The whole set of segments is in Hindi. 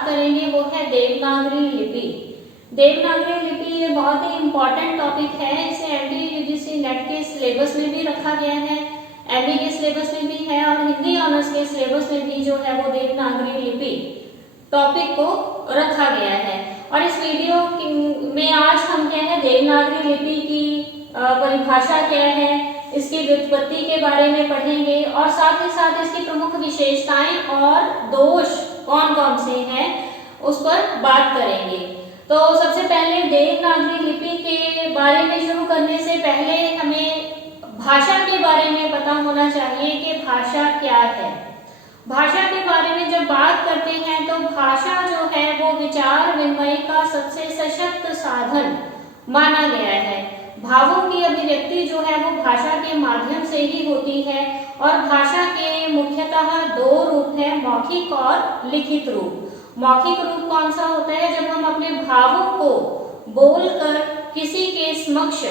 बात करेंगे वो है देवनागरी लिपि। देवनागरी लिपि ये बहुत ही इम्पोर्टेंट टॉपिक है। इसे एमपी यूजीसी नेट के सिलेबस में भी रखा गया है, एमबी के सिलेबस में भी है और हिंदी ऑनर्स के सिलेबस में भी जो है वो देवनागरी लिपि टॉपिक को रखा गया है। और इस वीडियो में आज हम क्या है देवनागरी लिपि की परिभाषा क्या है, इसकी व्युत्पत्ति के बारे में पढ़ेंगे और साथ ही साथ इसकी प्रमुख विशेषताएं और दोष कौन कौन से हैं उस पर बात करेंगे। तो सबसे पहले देवनागरी लिपि के बारे में शुरू करने से पहले हमें भाषा के बारे में पता होना चाहिए कि भाषा क्या है। भाषा के बारे में जब बात करते हैं तो भाषा जो है वो विचार विनिमय का सबसे सशक्त साधन माना गया है। भावों की अभिव्यक्ति जो है वो भाषा के माध्यम से ही होती है और भाषा के मुख्यतः दो रूप हैं, मौखिक और लिखित रूप। मौखिक रूप कौन सा होता है? जब हम अपने भावों को बोलकर किसी के समक्ष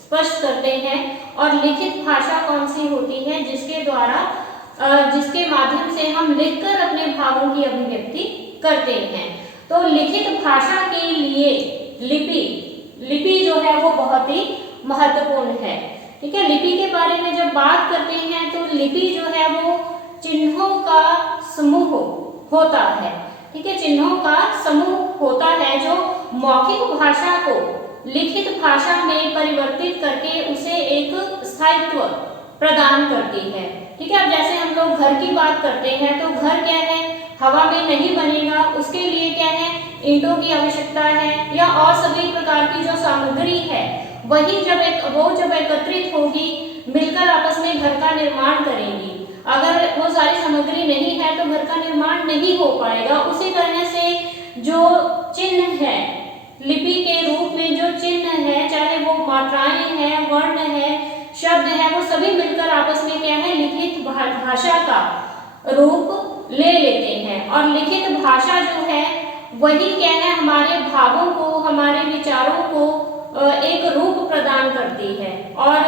स्पष्ट करते हैं। और लिखित भाषा कौन सी होती है? जिसके माध्यम से हम लिखकर अपने भावों की अभिव्यक्ति करते हैं। तो लिखित भाषा के लिए लिपि जो है वो बहुत ही महत्वपूर्ण है। ठीक है, लिपि के बारे में जब बात करते हैं तो लिपि जो है वो चिन्हों का समूह होता है। ठीक है, चिन्हों का समूह होता है जो मौखिक भाषा को लिखित भाषा में परिवर्तित करके उसे एक स्थायित्व प्रदान करती है। ठीक है, अब जैसे हम लोग घर की बात करते हैं तो घर क्या है, हवा में नहीं बनेगा, उसके लिए क्या है, ईंटों की आवश्यकता है या और सभी प्रकार की जो सामग्री है वही जब एकत्रित होगी मिलकर आपस में घर का निर्माण करेंगी। अगर वो सारी सामग्री नहीं है तो घर का निर्माण नहीं हो पाएगा। उसी तरह से जो चिन्ह है, लिपि के रूप में जो चिन्ह है, चाहे वो मात्राएं हैं, वर्ण है, शब्द है, वो सभी मिलकर आपस में क्या है, लिखित भाषा का रूप ले लेते हैं। और लिखित भाषा जो है वही क्या है, हमारे भावों को, हमारे विचारों को एक रूप प्रदान करती है। और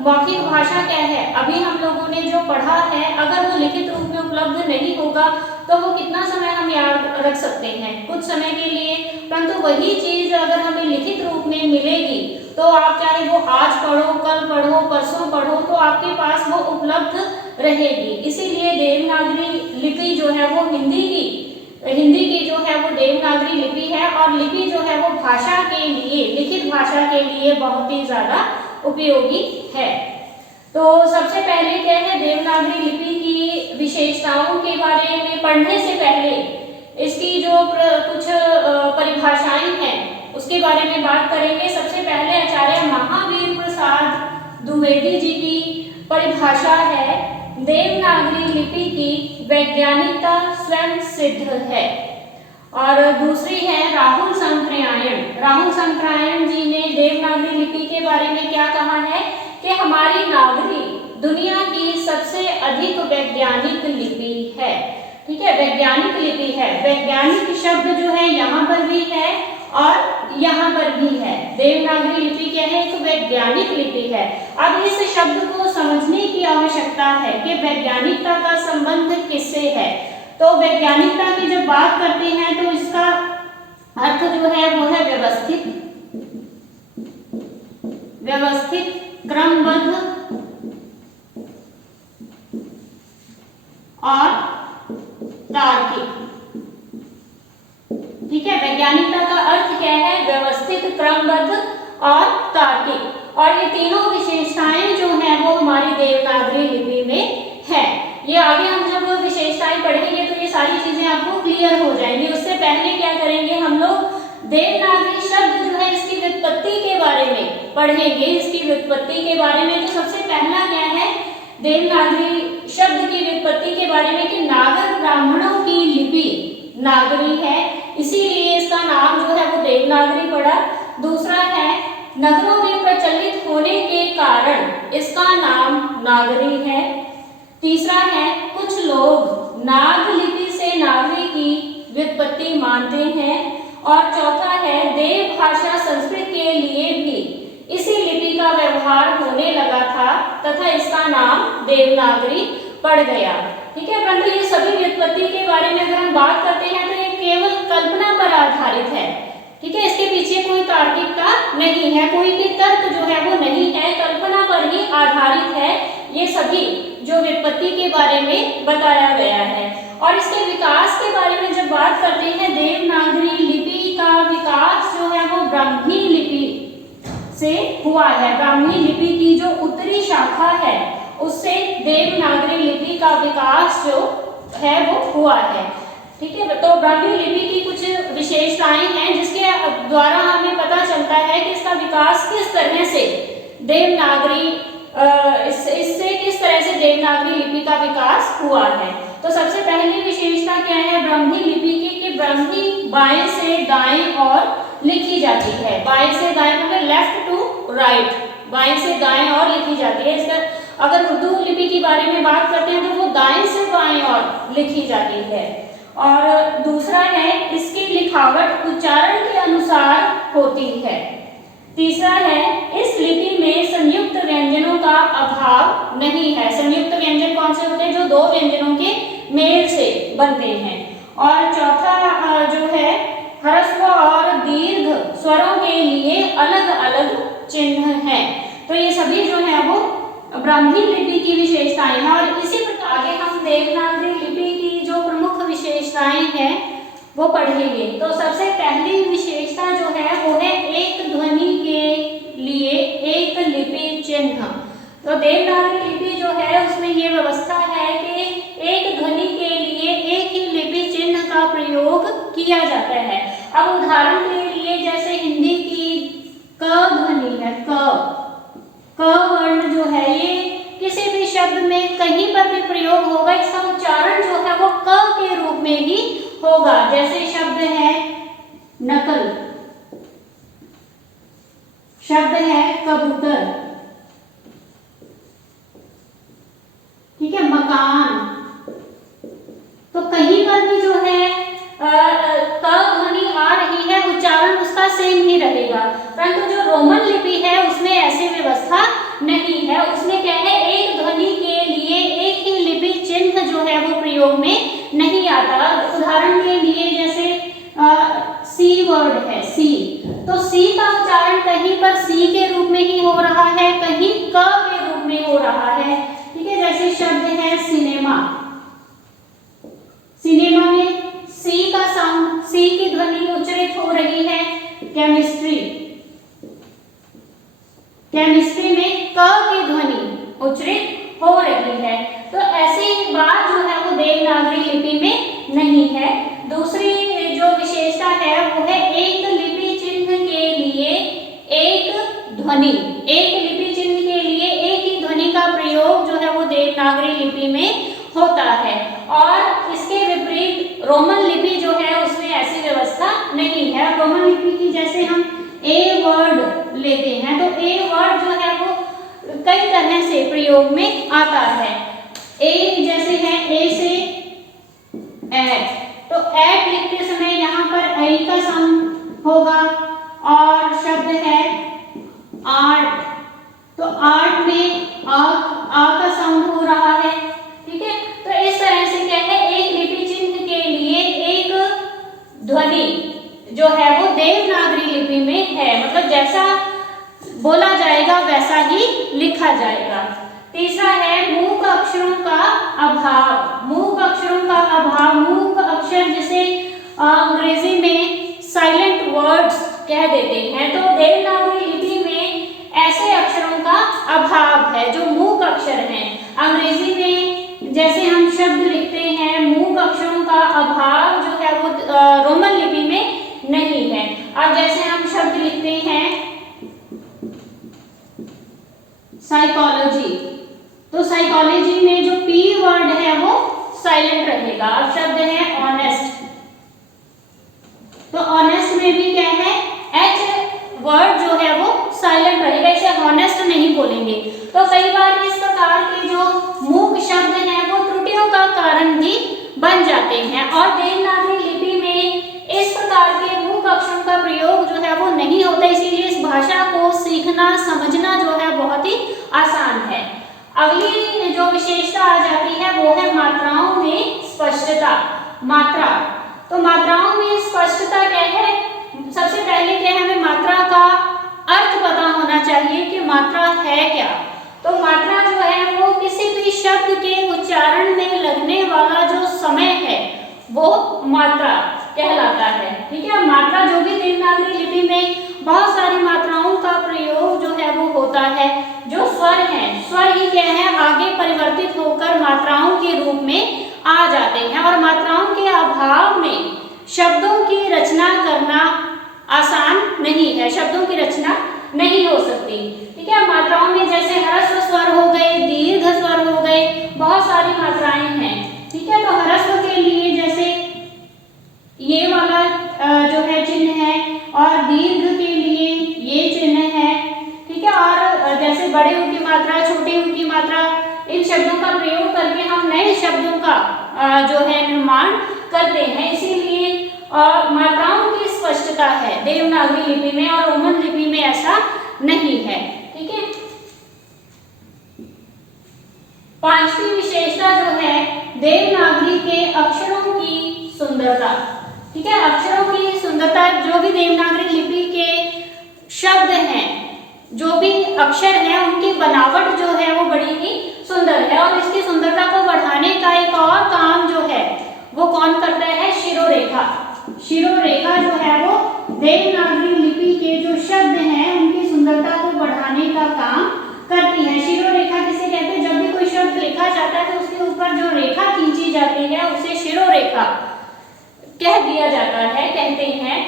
मौखिक भाषा क्या है, अभी हम लोगों ने जो पढ़ा है, अगर वो लिखित रूप में उपलब्ध नहीं होगा तो वो कितना समय हम याद रख सकते हैं, कुछ समय के लिए। परंतु वही चीज अगर हमें लिखित रूप में मिलेगी तो आप चाहे वो आज पढ़ो, कल पढ़ो, परसों पढ़ो, तो आपके पास वो उपलब्ध रहेगी। इसीलिए देवनागरी लिपि जो है वो हिंदी की जो है वो देवनागरी लिपि है और लिपि जो है वो भाषा के लिए, लिखित भाषा के लिए बहुत ही ज्यादा उपयोगी है। तो सबसे पहले क्या है, देवनागरी लिपि की विशेषताओं के बारे में पढ़ने से पहले इसकी जो कुछ परिभाषाएं हैं उसके बारे में बात करेंगे। सबसे पहले आचार्य महावीर प्रसाद द्विवेदी जी की परिभाषा है, देवनागरी लिपि की वैज्ञानिकता स्वयं सिद्ध है। और दूसरी है राहुल संक्रायण जी ने देवनागरी लिपि के बारे में क्या कहा है कि हमारी नागरी दुनिया की सबसे अधिक वैज्ञानिक लिपि है। ठीक है, वैज्ञानिक लिपि है। वैज्ञानिक शब्द जो है यहाँ पर भी है और यहाँ पर भी है। देवनागरी लिपि क्या है, एक वैज्ञानिक लिपि है। अब इस शब्द को समझने की आवश्यकता है कि वैज्ञानिकता का संबंध किससे है। तो वैज्ञानिकता की जब बात करते हैं तो इसका अर्थ जो है वो है व्यवस्थित, क्रमबद्ध और तार्किक। ठीक है, वैज्ञानिकता का अर्थ क्या है, व्यवस्थित, क्रमबद्ध और तार्किक। और ये तीनों विशेषताएं जो हैं वो हमारी देवनागरी लिपि में है। ये आगे हम जब विशेषताएं पढ़ेंगे तो ये सारी चीजें आपको क्लियर हो जाएंगी। उससे पहले क्या करेंगे, हम लोग देवनागरी शब्द जो है इसकी व्युत्पत्ति के बारे में पढ़ेंगे। इसकी व्युत्पत्ति के बारे में तो सबसे पहला क्या है, देवनागरी शब्द की व्युत्पत्ति के बारे में कि नागर ब्राह्मणों की लिपि नागरी है, इसीलिए इसका नाम जो है वो देवनागरी पड़ा। दूसरा है, नगरों में प्रचलित होने के कारण इसका नाम नागरी है। तीसरा है, कुछ लोग नाग लिपि से नागरी की व्युत्पत्ति मानते हैं। और चौथा है, देव भाषा संस्कृत के लिए भी इसी लिपि का व्यवहार होने लगा था तथा इसका नाम देवनागरी पड़ गया। ठीक है, परंतु ये सभी व्युत्पत्ति के बारे में अगर हम बात करते हैं तो ये केवल ठीक है, इसके पीछे कोई तार्किकता नहीं है, कोई भी तर्क जो है वो नहीं है, कल्पना पर ही आधारित है ये सभी जो व्युत्पत्ति के बारे में बताया गया है। और इसके विकास के बारे में जब बात करते हैं, देवनागरी लिपि का विकास जो है वो ब्राह्मी लिपि से हुआ है। ब्राह्मी लिपि की जो उत्तरी शाखा है उससे देवनागरी लिपि का विकास जो है वो हुआ है। ठीक है, तो ब्राह्मी लिपि की कुछ विशेषताएं हैं जिसके द्वारा हमें पता चलता है कि इसका विकास किस तरह से देवनागरी इससे किस तरह से देवनागरी लिपि का विकास हुआ है। तो सबसे पहली विशेषता क्या है ब्राह्मी लिपि की, कि ब्राह्मी बाएं से दाएं और लिखी जाती है। बाएं से दाएं मतलब लेफ्ट टू राइट, बाएं से दाएं और लिखी जाती है। इसका अगर उर्दू लिपि के बारे में बात करते हैं तो वो दाएं से बाएं और लिखी जाती है। और दूसरा है इसकी लिखावट उच्चारण के अनुसार होती है। तीसरा है इस लिपि में संयुक्त व्यंजनों का अभाव नहीं है। संयुक्त व्यंजन कौन से होते हैं? जो दो व्यंजनों के मेल से बनते हैं। और चौथा जो है ह्रस्व और दीर्घ स्वरों के लिए अलग अलग चिन्ह हैं। तो ये सभी जो है वो ब्राह्मी लिपि की विशेषताएं हैं। और इसी प्रकार आगे हम देवनागरी लिपि की जो प्रमुख विशेषताएं हैं वो पढ़ेंगे। तो सबसे पहली विशेषता जो है वो है एक ध्वनि के लिए एक लिपि चिन्ह। तो देवनागरी लिपि जो है उसमें ये व्यवस्था है कि एक ध्वनि के लिए एक ही लिपि चिन्ह का प्रयोग किया जाता है। अब उदाहरण के लिए जैसे हिंदी की क ध्वनि है, क वर्ण जो है ये किसी भी शब्द में कहीं पर भी प्रयोग होगा, इसका उच्चारण जो है वो क के रूप में ही होगा। जैसे शब्द है नकल, शब्द है कबूतर, ठीक है, मकान। तो कहीं पर भी जो है क ध्वनि आ रही है, उच्चारण उसका सेम ही रहेगा। परंतु जो रोमन लिपि है उसमें ऐसी व्यवस्था नहीं है। उसमें क्या है, एक ध्वनि के लिए एक ही लिपि चिन्ह जो है वो प्रयोग में नहीं आता। उदाहरण के लिए जैसे सी वर्ड है, सी, तो सी का उच्चारण कहीं पर सी के रूप में ही हो रहा है, कहीं क के रूप में हो रहा है। ठीक है, जैसे शब्द है सिनेमा, सिनेमा में सी का साउंड, सी की ध्वनि उच्चरित हो रही है। केमिस्ट्री, केमिस्ट्री में क की ध्वनि उच्चरित हो रही है। तो ऐसी बात जो है वो देवनागरी लिपि में नहीं है। दूसरी जो विशेषता है वो है एक लिपि चिन्ह के लिए एक ध्वनि, एक लिपि चिन्ह के लिए एक ही ध्वनि का प्रयोग जो है वो देवनागरी लिपि में होता है। और इसके विपरीत रोमन लिपि जो है उसमें ऐसी व्यवस्था नहीं है। रोमन लिपि की जैसे हम ए वर्ड लेते हैं तो ए वर्ड जो है वो कई तरह से प्रयोग में आता है। ए जैसे है ए से एट, तो एट लिखते समय यहाँ पर आई का साउंड होगा। और शब्द है आर्ट, तो आर्ट में आ का साउंड हो रहा है। ठीक है, तो इस तरह से क्या है, एक लिपि चिन्ह के लिए एक ध्वनि जो है वो देवनागरी लिपि में है, मतलब जैसा बोला जाएगा वैसा ही लिखा जाएगा। तीसरा है मूक अक्षरों का अभाव। मूक अक्षरों का अभाव, मूक अक्षर जिसे अंग्रेजी में साइलेंट वर्ड्स कह देते हैं, तो देवनागरी लिपि में ऐसे अक्षरों का अभाव है जो मूक अक्षर हैं। अंग्रेजी में जैसे हम शब्द लिखते हैं, मूक अक्षरों का अभाव जो है वो रोमन लिपि में नहीं है। अब जैसे हम शब्द लिखते हैं साइकोलॉजी, तो साइकोलॉजी में जो पी वर्ड है वो साइलेंट रहेगा। अब शब्द है ऑनेस्ट, तो ऑनेस्ट में भी क्या है, एच वर्ड जो है वो साइलेंट रहेगा, इसे ऑनेस्ट नहीं बोलेंगे। तो कई बार इस प्रकार के जो मूक शब्द हैं वो त्रुटियों का कारण भी बन जाते हैं। और देवनागरी लिपि में इस प्रकार के मूक अक्षरों का प्रयोग जो है वो नहीं होता, इसीलिए इस भाषा को सीखना समझना जो है बहुत ही आसान है। अगली जो विशेषता आ जाती है वो है मात्राओं में स्पष्टता। मात्रा, तो मात्राओं में स्पष्टता क्या है, सबसे पहले मात्रा है क्या? तो मात्रा जो है वो किसी भी शब्द के उच्चारण में लगने वाला जो समय है वो मात्रा कहलाता है। ठीक है, मात्रा जो भी देवनागरी लिपि में बहुत सारी मात्राओं का प्रयोग जो है वो होता है। जो स्वर है, स्वर ही क्या है, आगे परिवर्तित होकर मात्राओं के रूप में आ जाते हैं और मात्राओं के अभाव में शब्दों की रचना करना आसान नहीं है, शब्दों की रचना नहीं हो सकती। ठीक है, मात्राओं में जैसे ह्रस्व स्वर हो गए, दीर्घ स्वर हो गए, बहुत सारी मात्राएं हैं। ठीक है, तो ह्रस्व के लिए जैसे ये वाला जो है चिन्ह है और दीर्घ के लिए ये चिन्ह है। ठीक है, और जैसे बड़े ऊ की मात्रा, छोटे ऊ की मात्रा, इन शब्दों का प्रयोग करके हम नए शब्दों का जो है निर्माण करते हैं। इसीलिए मात्राओं की स्पष्टता है देवनागरी लिपि में और रोमन लिपि में ऐसा नहीं है। ठीक है, पांचवी विशेषता जो है देवनागरी के अक्षरों की सुंदरता। ठीक है, अक्षरों की सुंदरता, जो भी देवनागरी लिपि के शब्द हैं, जो भी अक्षर हैं, उनकी बनावट जो है वो बड़ी ही सुंदर है। और इसकी सुंदरता को बढ़ाने का एक और काम जो है वो कौन करता है? शिरोरेखा। शिरोरेखा जो है वो देवनागरी लिपि के जो शब्द हैं उनकी सुंदरता को बढ़ाने का काम करती है। शिरोरेखा किसे कहते हैं? जब भी कोई शब्द लिखा जाता है तो उसके ऊपर जो रेखा खींची जाती है उसे शिरोरेखा कह दिया जाता है, कहते हैं।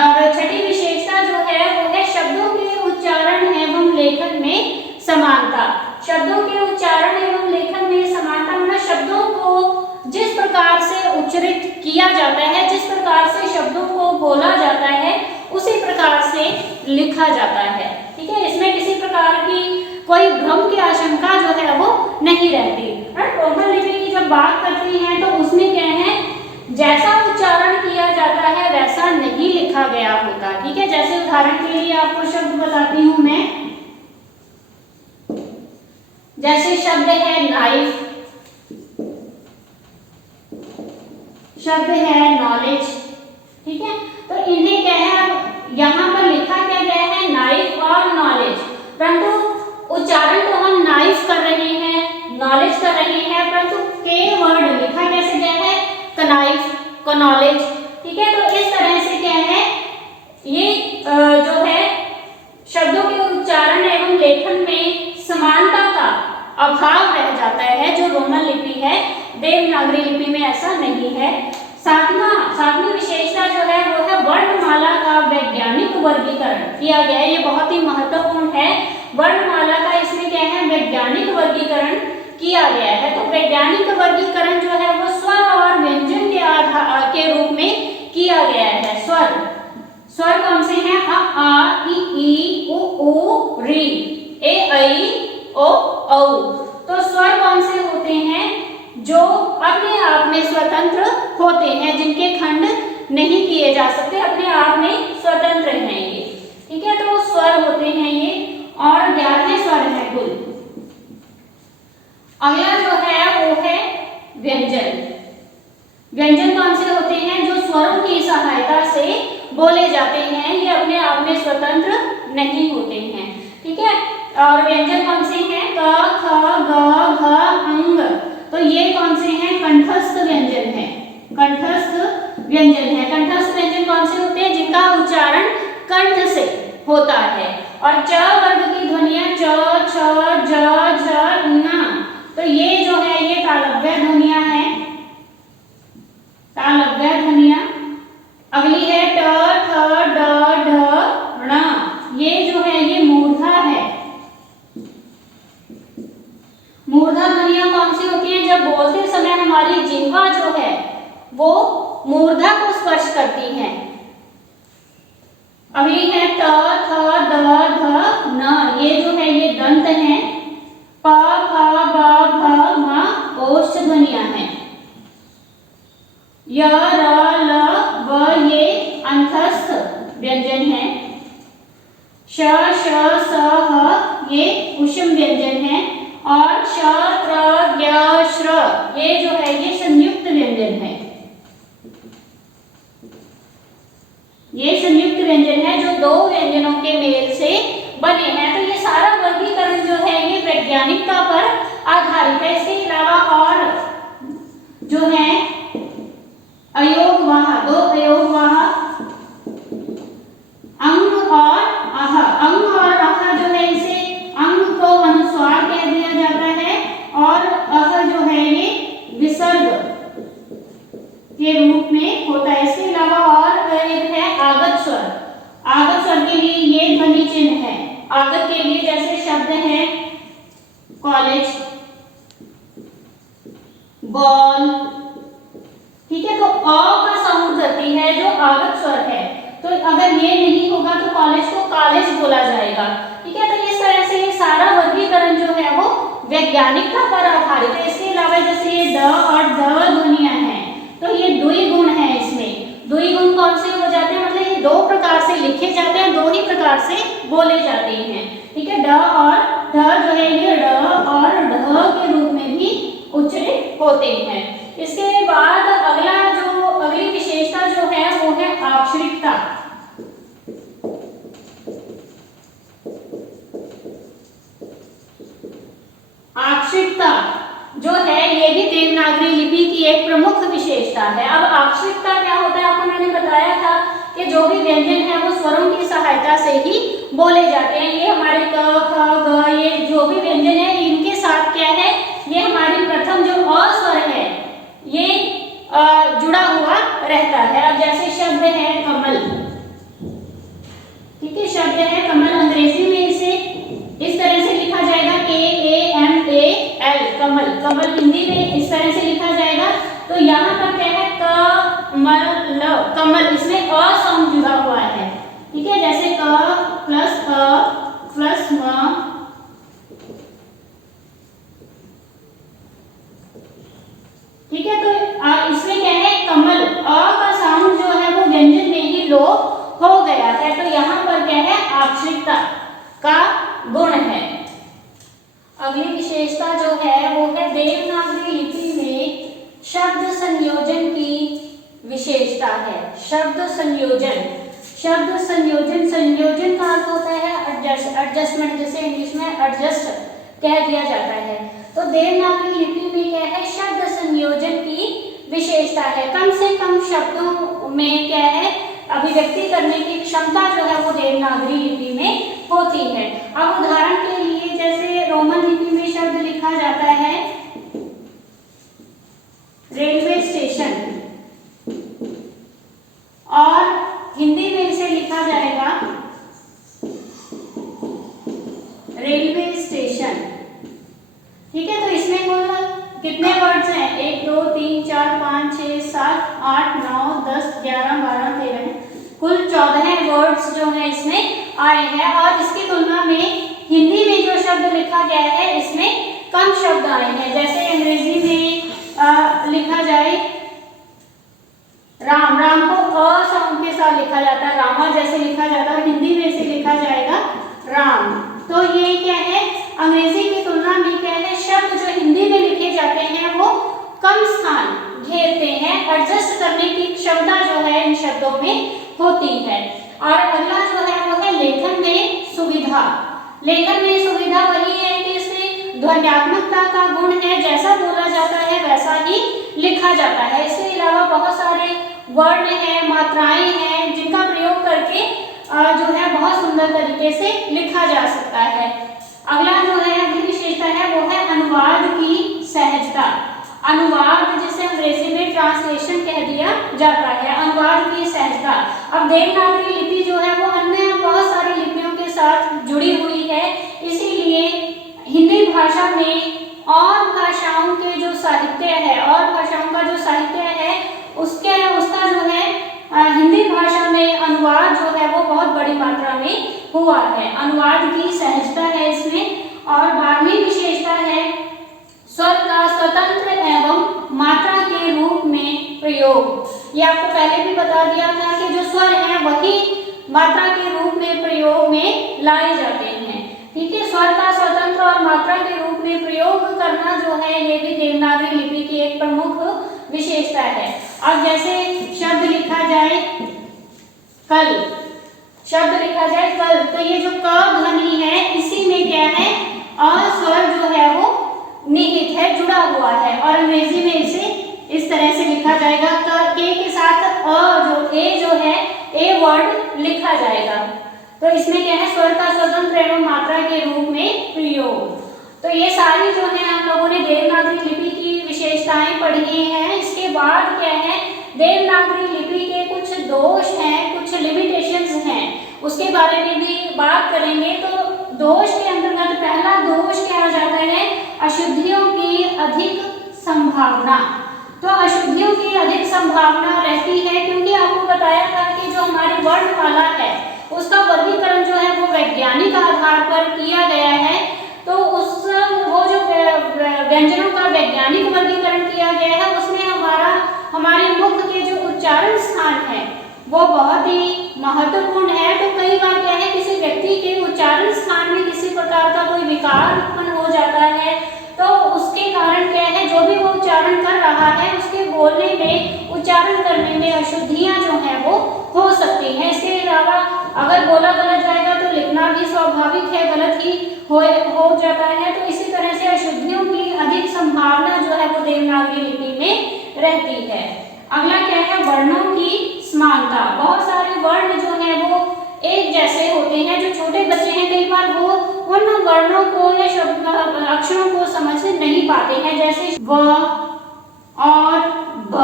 और छठी विशेषता जो है वो है शब्दों के उच्चारण एवं लेखन में समानता। शब्दों के उच्चारण एवं लेखन में समानता मतलब शब्दों को जिस प्रकार से उच्चारित किया जाता है, जिस प्रकार से शब्दों को बोला जाता है, उसी प्रकार से लिखा जाता है। ठीक है, इसमें किसी प्रकार की कोई भ्रम की आशंका जो है वो नहीं रहती। रोमन लिपि की जब बात करती हैं तो उसमें क्या है, जैसा उच्चारण किया जाता है वैसा नहीं लिखा गया होता। ठीक है, जैसे उदाहरण के लिए आपको शब्द बताती हूं मैं, जैसे शब्द है नाइफ, शब्द है नॉलेज। ठीक है, तो इन्हें क्या है, यहाँ पर लिखा क्या गया है? नाइफ और नॉलेज, परंतु उच्चारण तो हम नाइफ कर रहे हैं, नॉलेज कर रहे हैं, परंतु के वर्ड लिखा कैसे गया है? कनाइफ, कनॉलेज। ठीक है, तो इस तरह से क्या है, ये जो है शब्दों के उच्चारण एवं लेखन में समानता का अभाव रह जाता है जो रोमन लिपि है। देवनागरी लिपि में ऐसा नहीं है। सातवीं विशेषता जो है वो है वर्णमाला का वैज्ञानिक वर्गीकरण किया गया है। ये बहुत ही महत्वपूर्ण है। वर्णमाला का इसमें क्या है? वैज्ञानिक वर्गीकरण किया गया है। तो वैज्ञानिक वर्गीकरण जो है वो स्वर और व्यंजन के आधार के रूप में किया गया है। स्वर कौन से हैं? अ, आ, ई, उ, ऊ, री, ए, ऐ, ओ, औ। तो स्वर कौन से होते हैं? जो अपने आप में स्वतंत्र होते हैं, जिनके खंड नहीं किए जा सकते, अपने आप में स्वतंत्र हैं ये। ठीक है, तो स्वर होते हैं ये, और 11वें स्वर है कुल। अगला जो है वो है व्यंजन। व्यंजन कौन से होते हैं? जो स्वरों की सहायता से बोले जाते हैं, ये अपने आप में स्वतंत्र नहीं होते हैं। ठीक है, और व्यंजन कौन से हैं? क, ख, ग, घ, अंग। तो ये कौन से हैं? कंठस्थ व्यंजन है। कंठस्थ व्यंजन है। कंठस्थ व्यंजन कौन से होते हैं? जिनका उच्चारण कंठ से होता है। और च वर्ग की ध्वनियां च, छ, ज, झ, न। तो ये जो है ये तालव्य ध्वनियां हैं, तालव्य ध्वनियां। अगली है ट, ठ, ड, ढ, ण। ये जो है ये मूर्धा है। मूर्धा ध्वनियां कौन सी होती हैं? जब बोलते समय हमारी जिह्वा जो है वो मूर्धा को स्पर्श करती है। अगली है ट, थ, द, ध, न। ये जो है ये दंत हैं। प, फ, ब, भ, म ओष्ठ ध्वनियां हैं। य, र, ल, व ये अंतस्थ व्यंजन हैं। श, श, स, ह ये उष्म व्यंजन हैं। और श, त्र, ज्ञ, श्र ये जो है ये संयुक्त व्यंजन है। ये संयुक्त व्यंजन है जो दो व्यंजनों के मेल से बने हैं। तो ये सारा वर्गीकरण जो है ये वैज्ञानिकता पर आधारित है। इसके अलावा और जो है अयोगवाह, दो अयोगवाह अंग और आह, अंग और आह जो है इसे अंग को अनुस्वार कह दिया जाता है और आह जो है ये विसर्ग के रूप में होता है। इसके अलावा और एक है आगत स्वर। आगत स्वर के लिए ये ध्वनि चिन्ह है। आगत के लिए जैसे शब्द है कॉलेज, बॉल, ठीक है। तो अ का साउंड करती है जो आगत स्वर है। तो अगर ये नहीं होगा तो कॉलेज को कॉलेज बोला जाएगा, ठीक है। तो इस तरह से ये सारा वर्गीकरण जो है वो वैज्ञानिकता पर आधारित है। इसके अलावा जैसे ये द और द ध्वनियां हैं तो ये द्विगुण है। इसमें द्विगुण कौन से हो जाते हैं, मतलब ये दो प्रकार से लिखे जाते हैं, दो ही प्रकार से बोले जाते हैं, ठीक है। ड और ध जो है ये ड और ढ के रूप में भी उच्चारित होते हैं। इसके बाद अगली विशेषता जो है वो है आक्षरिकता। आक्षरिकता जो है ये भी देवनागरी लिपि की एक प्रमुख विशेषता है। अब आक्षरिकता क्या होता है, आपको मैंने बताया था कि जो भी व्यंजन है वो स्वरों की सहायता से ही बोले जाते हैं। ये हमारे क, ख, ग, ये जो भी व्यंजन है इनके साथ क्या है, ये हमारी प्रथम जो अ स्वर है ये जुड़ा हुआ रहता है। अब जैसे शब्द है कमल, ठीक है, शब्द है कमल, अंग्रेजी में इसे इस तरह से लिखा जाएगा KAMAL, कमल। कमल हिंदी में इस तरह से लिखा जाएगा। तो यहाँ पर क्या है कमल, कमल, इसमें अ साउंड जुड़ा हुआ है, ठीक है। जैसे क प्लस अ प्लस म, ठीक है। तो इसमें क्या है कमल, अ का साउंड जो है वो व्यंजन में ही लोप हो गया है। तो यहाँ पर क्या है आक्षरिकता का गुण है। अगली विशेषता जो है वो है देवनागरी लिपि में शब्द संयोजन की विशेषता है। शब्द संयोजन, शब्द संयोजन, संयोजन का अर्थ होता है एडजस्टमेंट, जैसे इंग्लिश में एडजस्ट कह दिया जाता है। तो देवनागरी लिपि में क्या है शब्द संयोजन की विशेषता है। कम से कम शब्दों में क्या है अभिव्यक्ति करने की क्षमता जो है वो देवनागरी लिपि में होती है। अब उदाहरण के लिए जैसे रोमन लिपि में शब्द लिखा जाता है रेलवे स्टेशन और हिंदी में इसे लिखा जाएगा रेलवे स्टेशन, ठीक है। तो इसमें कुल कितने वर्ड्स हैं, 1 2 3 4 5 6 7 8 9 10 11 12 13, कुल 14 वर्ड्स जो है इसमें आए हैं। और इसकी तुलना में हिंदी में जो शब्द लिखा गया है इसमें कम शब्द आए हैं। जैसे अंग्रेजी में लिखा जाए राम, राम को अ साउंड के साथ लिखा जाता है, रामा जैसे लिखा जाता है, हिंदी में इसे लिखा जाएगा राम। तो ये क्या है अंग्रेजी की तुलना में क्या है शब्द जो हिंदी में लिखे जाते हैं वो कम स्थान घेरते हैं, एडजस्ट करने की क्षमता जो है इन शब्दों में होती है। और अगला जो है वो है लेखन में सुविधा। लेखन में सुविधा वही है कि इसमें ध्वन्यात्मकता का गुण है, जैसा बोला जाता है वैसा ही लिखा जाता है। इसके अलावा बहुत सारे वर्ण हैं, मात्राएं हैं जिनका प्रयोग करके जो है बहुत सुंदर तरीके से लिखा जा सकता है। अगला जो है अगली विशेषता है वो है अनुवाद की सहजता। अनुवाद जिसे अंग्रेजी में ट्रांसलेशन कह दिया जाता है, अनुवाद की सहजता। अब देवनागरी लिपि जो है वो अन्य बहुत सारी लिपियों के साथ जुड़ी हुई है, इसीलिए हिंदी भाषा में और भाषाओं के जो साहित्य है और भाषाओं का जो साहित्य है उसका जो है हिंदी भाषा में अनुवाद जो है वो बहुत बड़ी मात्रा में हुआ है। अनुवाद की सहजता है इसमें। और 12वीं विशेषता है स्वर का स्वतंत्र एवं मात्रा के रूप में प्रयोग। ये आपको पहले भी बता दिया था कि जो स्वर है वही मात्रा के रूप में प्रयोग में लाए जाते हैं, ठीक है। स्वर का स्वतंत्र और मात्रा के रूप में प्रयोग करना जो है ये भी देवनागरी लिपि की एक प्रमुख विशेषता है। अब जैसे शब्द लिखा जाए कल, शब्द लिखा जाए कल, तो ये जो क ध्वनि है इसी में क्या है, अ स्वर जो है वो निहित है, जुड़ा हुआ है, और अंग्रेजी में इसे इस तरह से लिखा जाएगा, के साथ ए जो है ए वर्ड लिखा जाएगा। तो इसमें क्या है, स्वर का स्वतंत्र एवं मात्रा के रूप में प्रयोग। तो ये सारी जो है हम लोगों ने देवनागरी लिपि की विशेषताएं पढ़ी हैं। इसके बाद क्या है, देवनागरी लिपि के कुछ दोष हैं, कुछ लिमिटेशंस हैं, उसके बारे में भी बात करेंगे। तो दोष के अंतर्गत पहला दोष क्या आ जाता है, अशुद्धियों की अधिक संभावना। तो अशुद्धियों की अधिक संभावना रहती है, क्योंकि आपको बताया था कि जो हमारी वर्णमाला है उसका वर्गीकरण जो है वो वैज्ञानिक आधार पर किया गया है। तो वो जो व्यंजनों का वैज्ञानिक वर्गीकरण किया गया है उसमें हमारे मुख के जो उच्चारण स्थान है वो बहुत ही महत्वपूर्ण है। तो कई बार क्या है, किसी व्यक्ति के उच्चारण स्थान में किसी प्रकार का कोई विकार उत्पन्न हो जाता है, तो उसके कारण क्या है, जो भी वो उच्चारण कर रहा है उसके बोलने में, उच्चारण करने में अशुद्धियां जो है वो हो सकती हैं। इसके अलावा अगर बोला गलत जाएगा तो लिखना भी स्वाभाविक है गलत ही हो जाता है। तो इसी तरह से अशुद्धियों की अधिक संभावना जो है वो देवनागरी लिपि में रहती है। अगला क्या है, वर्णों की समानता। बहुत सारे वर्ण जो है वो एक जैसे होते हैं। जो छोटे बच्चे हैं कई बार वो उन वर्णों को या शब्द अक्षरों को समझ नहीं पाते हैं, जैसे व और ब।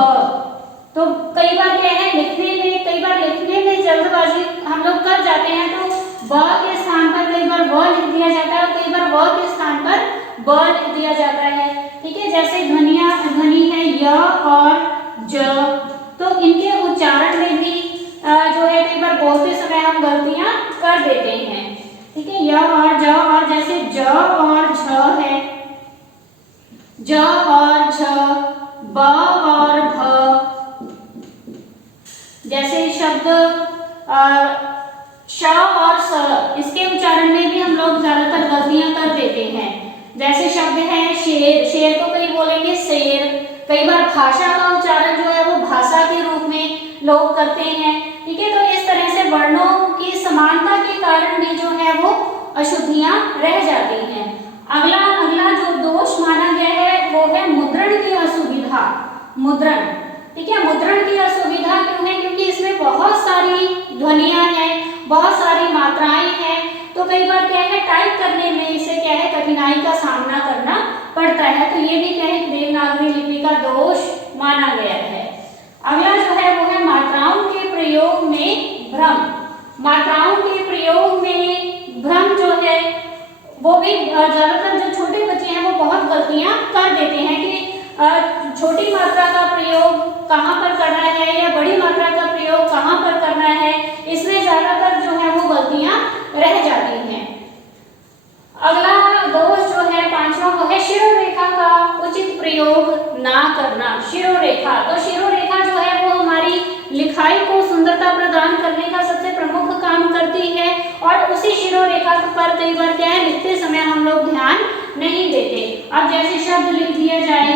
तो कई बार क्या है, लिखने में जल्दबाजी हम लोग कर जाते हैं, तो ब के स्थान पर कई बार व लिख दिया जाता है और कई बार व के स्थान पर ब लिख दिया जाता है। ठीक है, जैसे ध्वनि है य और ज, तो इनके उच्चारण में भी जो है कई बार बोलते समय हम गलतियां कर देते हैं। ठीक है, य और ज, और जैसे ज और झ है, ज और झ, ब और भ। जैसे शब्द श और स, इसके उच्चारण में भी हम लोग ज्यादातर गलतियां कर देते हैं। जैसे शब्द है शेर, शेर को कई बोलेंगे शेर। कई बार भाषा का उच्चारण जो है वो भाषा के रूप में लोग करते हैं। ठीक है, तो इस तरह से वर्णों की समानता के कारण भी जो है वो अशुद्धियां रह जाती हैं। अगला जो दोष माना गया है वो है मुद्रण की असुविधा। मुद्रण, ठीक है, मुद्रण की असुविधा क्यों है, क्योंकि इसमें बहुत सारी ध्वनियां हैं, बहुत सारी मात्राएं हैं। तो कई बार क्या है, टाइप करने में इसे क्या है, कठिनाई का सामना करना पड़ता है। तो ये भी क्या है, देवनागरी लिपि का दोष माना गया है। अगला जो है वो है मात्राओं के प्रयोग में भ्रम। मात्राओं के प्रयोग में भ्रम जो है वो भी ज्यादातर जो छोटे बच्चे हैं वो बहुत गलतियां कर देते हैं कि छोटी मात्रा का प्रयोग कहाँ पर करना है या बड़ी मात्रा का प्रयोग कहाँ पर करना है, इसमें ज्यादातर जो है वो गलतियां रह जाती हैं। अगला दोष जो है पांचवा वो है शिरोरेखा का उचित प्रयोग ना करना। शिरोरेखा, तो शिरोरेखा जो है वो हमारी लिखाई को सुंदरता प्रदान करने का सबसे प्रमुख काम करती है, और उसी शिरोरेखा पर कई बार क्या है, लिखते समय हम लोग ध्यान नहीं देते। अब जैसे शब्द लिख दिया जाए,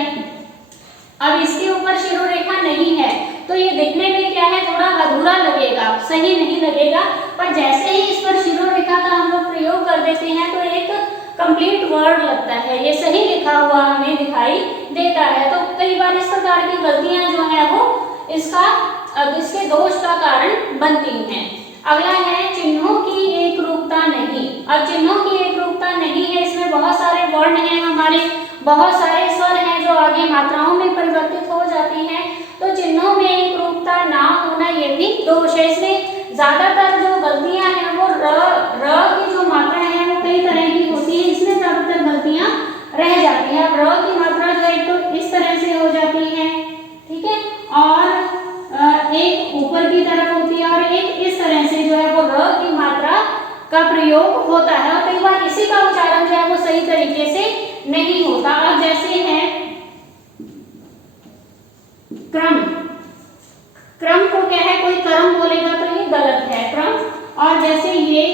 अब इसके ऊपर शिरोरेखा नहीं है तो ये दिखने में क्या है, थोड़ा अधूरा लगेगा, सही नहीं लगेगा। पर जैसे ही इस पर शिरोरेखा का हम लोग प्रयोग कर देते हैं तो एक कंप्लीट वर्ड लगता है, ये सही लिखा हुआ हमें दिखाई देता है। तो कई बार इस प्रकार की गलतियां जो है वो इसके दोष का कारण बनती हैं। अगला है चिन्हों की एक रूपता नहीं। अब चिन्हों की एक रूपता नहीं है, इसमें बहुत सारे वर्ण हैं हमारे, बहुत सारे स्वर हैं जो आगे मात्राओं में परिवर्तित हो जाती हैं। तो चिन्हों में एक रूपता ना होना ये भी दोष है। इसमें ज्यादातर जो गलतियां हैं वो र की जो मात्रा है वो कई तरह की होती है, इसमें ज्यादातर गलतियां रह जाती है। र की मात्रा जो है तो इस तरह से हो जाती है, ठीक है, और एक ऊपर की तरफ होती है और एक इस तरह से जो है वो र की मात्रा का प्रयोग होता है, और कई बार इसी का उच्चारण जो है वो सही तरीके से नहीं होता। अब जैसे है क्रम, क्रम को क्या है, कोई क्रम बोलेगा तो ये गलत है, क्रम। और जैसे ये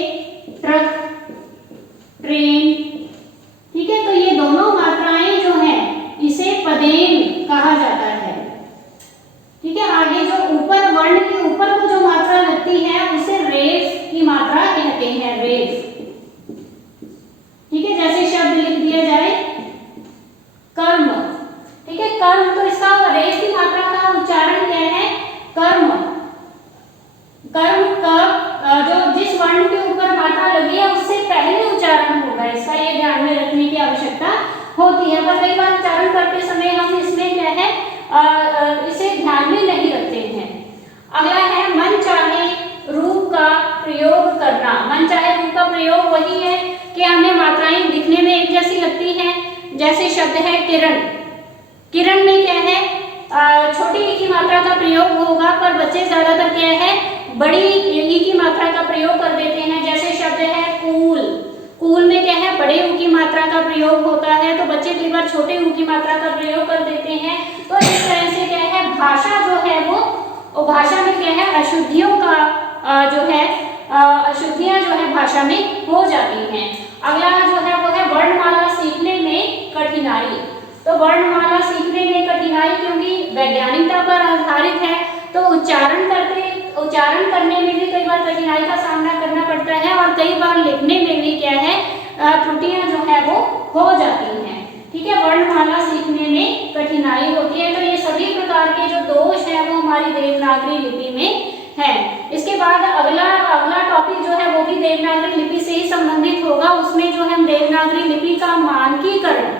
ट्रक, ट्रेन, ठीक है, तो ये दोनों मात्राएं जो हैं इसे पदेन कहा जाता है। ठीक है, आगे जो ऊपर वर्ण के ऊपर को जो मात्रा लगती है उसे रेफ की मात्रा कहते हैं, रेफ। कर्म का जो जिस वर्ण के ऊपर मात्रा लगी है उससे पहले उच्चारण होगा, इसका ये ध्यान में रखने की आवश्यकता होती है। पर कई बार उच्चारण करते समय हम इसमें क्या है इसे ध्यान में नहीं रखते हैं। अगला है मन चाहे रूप का प्रयोग करना। मन चाहे रूप का प्रयोग वही है कि हमें मात्राएं दिखने में एक जैसी लगती हैं। जैसे शब्द है किरण, किरण में क्या है छोटी ई की मात्रा का प्रयोग होगा, पर बच्चे ज्यादातर क्या है बड़ी ई की मात्रा का प्रयोग कर देते हैं। जैसे शब्द है कूल, कूल में क्या है बड़े ऊ की मात्रा का प्रयोग होता है, तो बच्चे कई बार छोटे ऊ की मात्रा का प्रयोग कर देते हैं। तो इस तरह से क्या है भाषा जो है वो भाषा में क्या है अशुद्धियों का जो है अशुद्धियां जो है भाषा में हो जाती हैं। अगला जो है वो है वर्णमाला सीखने में कठिनाई। तो वर्णमाला सीखने में कठिनाई क्योंकि वैज्ञानिकता पर आधारित है, तो उच्चारण करने में भी कई बार कठिनाई का सामना करना पड़ता है और कई बार लिखने में भी क्या है त्रुटियां जो है वो हो जाती हैं। ठीक है, वर्णमाला सीखने में कठिनाई होती है। तो ये सभी प्रकार के जो दोष हैं वो हमारी देवनागरी लिपि में है। इसके बाद अगला टॉपिक जो है वो भी देवनागरी लिपि से ही संबंधित होगा। उसमें जो हम देवनागरी लिपि का मानकीकरण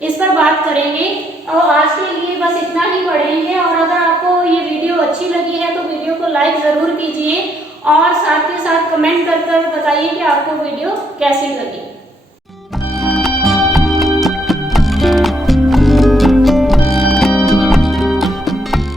इस पर बात करेंगे। और आज के लिए बस इतना ही पढ़ेंगे। और अगर आपको ये वीडियो अच्छी लगी है तो वीडियो को लाइक जरूर कीजिए और साथ के साथ कमेंट कर बताइए कि आपको वीडियो कैसी लगी।